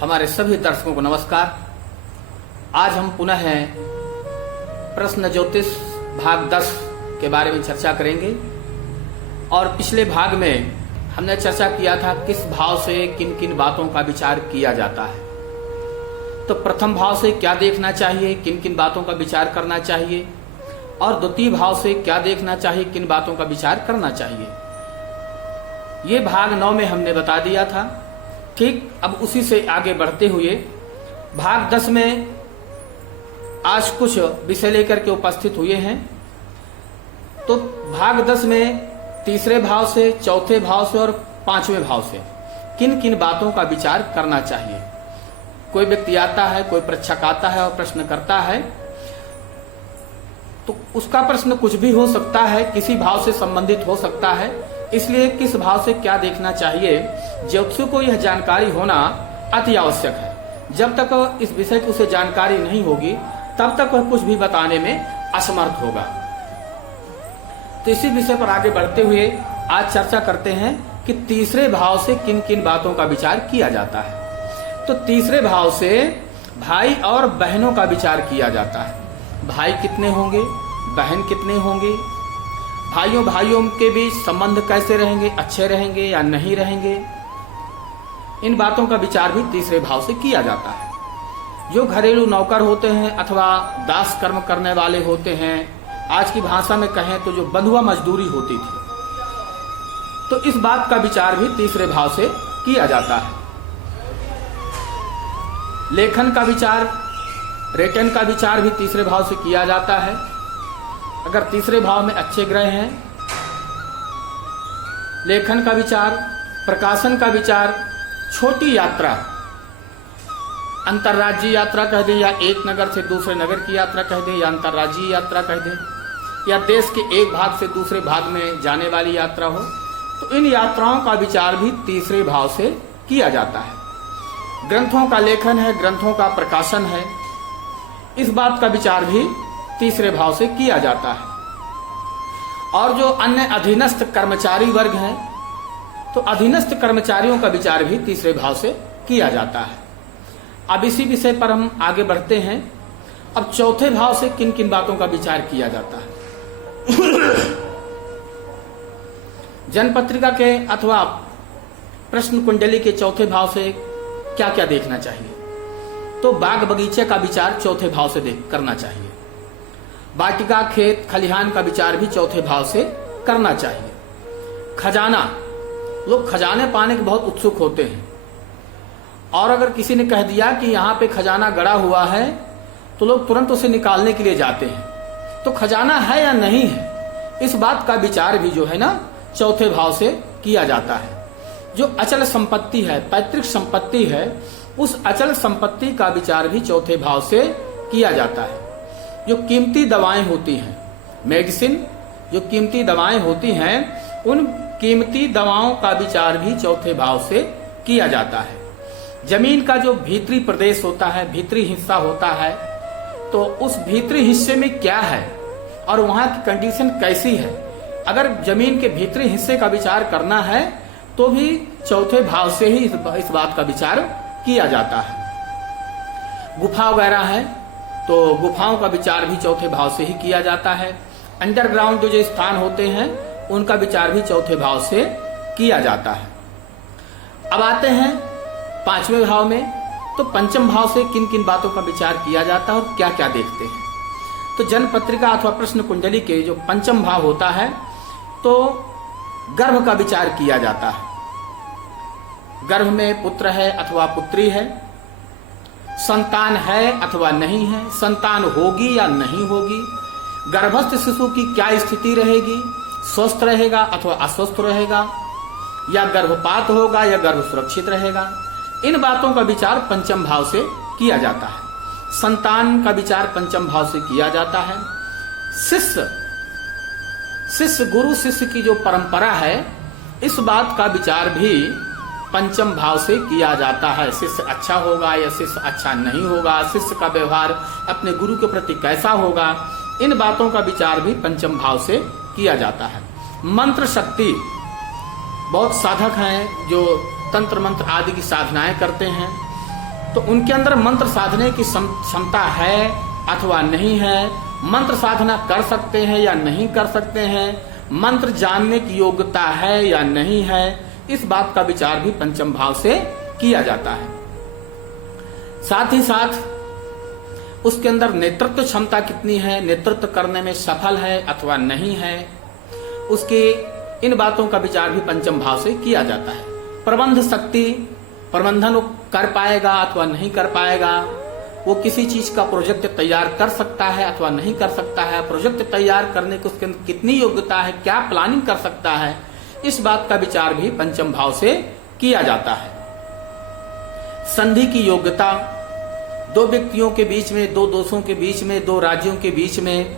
हमारे सभी दर्शकों को नमस्कार। आज हम पुनः हैं प्रश्न ज्योतिष भाग 10 के बारे में चर्चा करेंगे। और पिछले भाग में हमने चर्चा किया था किस भाव से किन किन बातों का विचार किया जाता है। तो प्रथम भाव से क्या देखना चाहिए, किन किन बातों का विचार करना चाहिए, और द्वितीय भाव से क्या देखना चाहिए, किन बातों का विचार करना चाहिए। ये भाग 9 में हमने बता दिया था। ठीक अब उसी से आगे बढ़ते हुए भाग 10 में आज कुछ विषय लेकर के उपस्थित हुए हैं। तो भाग 10 में तीसरे भाव से, चौथे भाव से और पांचवें भाव से किन किन बातों का विचार करना चाहिए। कोई व्यक्ति आता है, कोई परीक्षक आता है और प्रश्न करता है, तो उसका प्रश्न कुछ भी हो सकता है, किसी भाव से संबंधित हो सकता है। इसलिए किस भाव से क्या देखना चाहिए, ज्योतिषी को यह जानकारी होना अति आवश्यक है। जब तक इस विषय की उसे जानकारी नहीं होगी तब तक वह कुछ भी बताने में असमर्थ होगा। तो इसी विषय पर आगे बढ़ते हुए आज चर्चा करते हैं कि तीसरे भाव से किन किन बातों का विचार किया जाता है। तो तीसरे भाव से भाई और बहनों का विचार किया जाता है। भाई कितने होंगे, बहन कितने होंगे, भाइयों भाइयों के बीच संबंध कैसे रहेंगे, अच्छे रहेंगे या नहीं रहेंगे। इन बातों का विचार भी तीसरे भाव से किया जाता है। जो घरेलू नौकर होते हैं अथवा दास कर्म करने वाले होते हैं, आज की भाषा में कहें तो जो बंधुआ मजदूरी होती थी, तो इस बात का विचार भी तीसरे भाव से किया जाता है। लेखन का विचार, रेटन का विचार भी तीसरे भाव से किया जाता है। अगर तीसरे भाव में अच्छे ग्रह हैं, लेखन का विचार, प्रकाशन का विचार, छोटी यात्रा, अंतर्राज्यीय यात्रा कह दे, या एक नगर से दूसरे नगर की यात्रा कह दे, या अंतर्राज्यीय यात्रा कह दे, या देश के एक भाग से दूसरे भाग में जाने वाली यात्रा हो, तो इन यात्राओं का विचार भी तीसरे भाव से किया जाता है। ग्रंथों का लेखन है, ग्रंथों का प्रकाशन है, इस बात का विचार भी तीसरे भाव से किया जाता है। और जो अन्य अधीनस्थ कर्मचारी वर्ग हैं, तो अधीनस्थ कर्मचारियों का विचार भी तीसरे भाव से किया जाता है। अब इसी विषय पर हम आगे बढ़ते हैं। अब चौथे भाव से किन किन बातों का विचार किया जाता है। जनपत्रिका के अथवा प्रश्न कुंडली के चौथे भाव से क्या क्या देखना चाहिए। तो बाग बगीचे का विचार चौथे भाव से करना चाहिए। वाटिका, खेत, खलिहान का विचार भी चौथे भाव से करना चाहिए। खजाना, लोग खजाने पाने के बहुत उत्सुक होते हैं, और अगर किसी ने कह दिया कि यहाँ पे खजाना गड़ा हुआ है तो लोग तुरंत उसे निकालने के लिए जाते हैं। तो खजाना है या नहीं है, इस बात का विचार भी जो है ना चौथे भाव से किया जाता है। जो अचल संपत्ति है, पैतृक संपत्ति है, उस अचल संपत्ति का विचार भी चौथे भाव से किया जाता है। जो कीमती दवाएं होती हैं, मेडिसिन, जो कीमती दवाएं होती हैं, उन कीमती दवाओं का विचार भी चौथे भाव से किया जाता है। जमीन का जो भीतरी प्रदेश होता है, भीतरी हिस्सा होता है, तो उस भीतरी हिस्से में क्या है और वहां की कंडीशन कैसी है, अगर जमीन के भीतरी हिस्से का विचार करना है तो भी चौथे भाव से ही इस बात का विचार किया जाता है। गुफा वगैरह है तो गुफाओं का विचार भी चौथे भाव से ही किया जाता है। अंडरग्राउंड जो स्थान होते हैं उनका विचार भी चौथे भाव से किया जाता है। अब आते हैं पांचवें भाव में। तो पंचम भाव से किन किन बातों का विचार किया जाता है और क्या क्या देखते हैं। तो जनपत्रिका अथवा प्रश्न कुंडली के जो पंचम भाव होता है, तो गर्भ का विचार किया जाता है। गर्भ में पुत्र है अथवा पुत्री है, संतान है अथवा नहीं है, संतान होगी या नहीं होगी, गर्भस्थ शिशु की क्या स्थिति रहेगी, स्वस्थ रहेगा अथवा अस्वस्थ रहेगा, या गर्भपात होगा या गर्भ सुरक्षित रहेगा। इन बातों का विचार पंचम भाव से किया जाता है। संतान का विचार पंचम भाव से किया जाता है। शिष्य गुरु शिष्य की जो परंपरा है, इस बात का विचार भी पंचम भाव से किया जाता है। शिष्य अच्छा होगा या शिष्य अच्छा नहीं होगा, शिष्य का व्यवहार अपने गुरु के प्रति कैसा होगा, इन बातों का विचार भी पंचम भाव से किया जाता है। मंत्र शक्ति, बहुत साधक हैं जो तंत्र मंत्र आदि की साधनाएं करते हैं, तो उनके अंदर मंत्र साधने की क्षमता है अथवा नहीं है, मंत्र साधना कर सकते हैं या नहीं कर सकते हैं, मंत्र जानने की योग्यता है या नहीं है, इस बात का विचार भी पंचम भाव से किया जाता है। साथ ही साथ उसके अंदर नेतृत्व क्षमता कितनी है, नेतृत्व करने में सफल है अथवा नहीं है, उसके इन बातों का विचार भी पंचम भाव से किया जाता है। प्रबंध शक्ति, प्रबंधन वो कर पाएगा अथवा नहीं कर पाएगा, वो किसी चीज का प्रोजेक्ट तैयार कर सकता है अथवा नहीं कर सकता है, प्रोजेक्ट तैयार करने की उसके अंदर कितनी योग्यता है, क्या प्लानिंग कर सकता है, इस बात का विचार भी पंचम भाव से किया जाता है। संधि की योग्यता, दो व्यक्तियों के बीच में, दो दोस्तों के बीच में, दो राज्यों के बीच में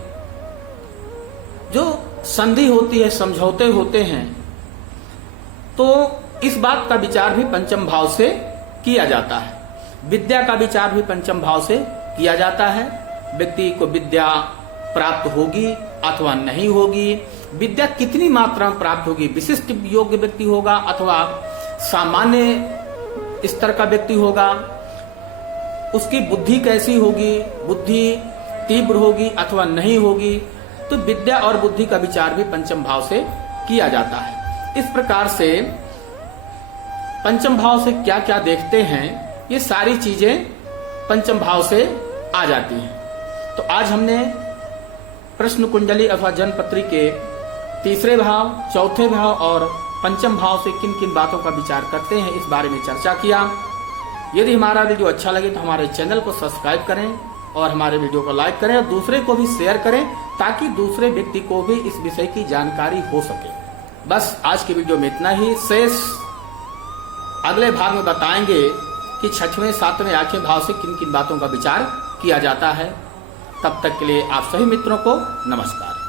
जो संधि होती है, समझौते होते हैं, तो इस बात का विचार भी पंचम भाव से किया जाता है। विद्या का विचार भी पंचम भाव से किया जाता है। व्यक्ति को विद्या प्राप्त होगी अथवा नहीं होगी, विद्या कितनी मात्रा में प्राप्त होगी, विशिष्ट योग्य व्यक्ति होगा अथवा सामान्य स्तर का व्यक्ति होगा, उसकी बुद्धि कैसी होगी, बुद्धि तीव्र होगी अथवा नहीं होगी, तो विद्या और बुद्धि का विचार भी पंचम भाव से किया जाता है। इस प्रकार से पंचम भाव से क्या क्या देखते हैं, ये सारी चीजें पंचम भाव से आ जाती हैं। तो आज हमने प्रश्न कुंडली अथवा जन्मपत्री के तीसरे भाव, चौथे भाव और पंचम भाव से किन किन बातों का विचार करते हैं, इस बारे में चर्चा किया। यदि हमारा वीडियो अच्छा लगे तो हमारे चैनल को सब्सक्राइब करें और हमारे वीडियो को लाइक करें और दूसरे को भी शेयर करें, ताकि दूसरे व्यक्ति को भी इस विषय की जानकारी हो सके। बस आज की वीडियो में इतना ही। शेष अगले भाग में बताएंगे कि छठवें सातवें आठवें भाव से किन किन बातों का विचार किया जाता है। तब तक के लिए आप सभी मित्रों को नमस्कार।